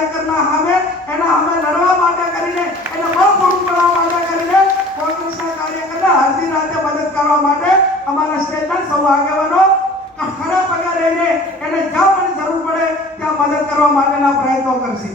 કાર્યકરના સામે એના સામે લડવા માટે કરીને એને બળ પૂરું કરવા માટે કરીને કોંગ્રેસના કાર્યકરને અડધી રાતે મદદ કરવા માટે અમારા સ્ટેટના સૌ આગેવાનો ખરા પગે રહીને એને જ્યાં પણ જરૂર પડે ત્યાં મદદ કરવા માટેના પ્રયત્નો કરશે।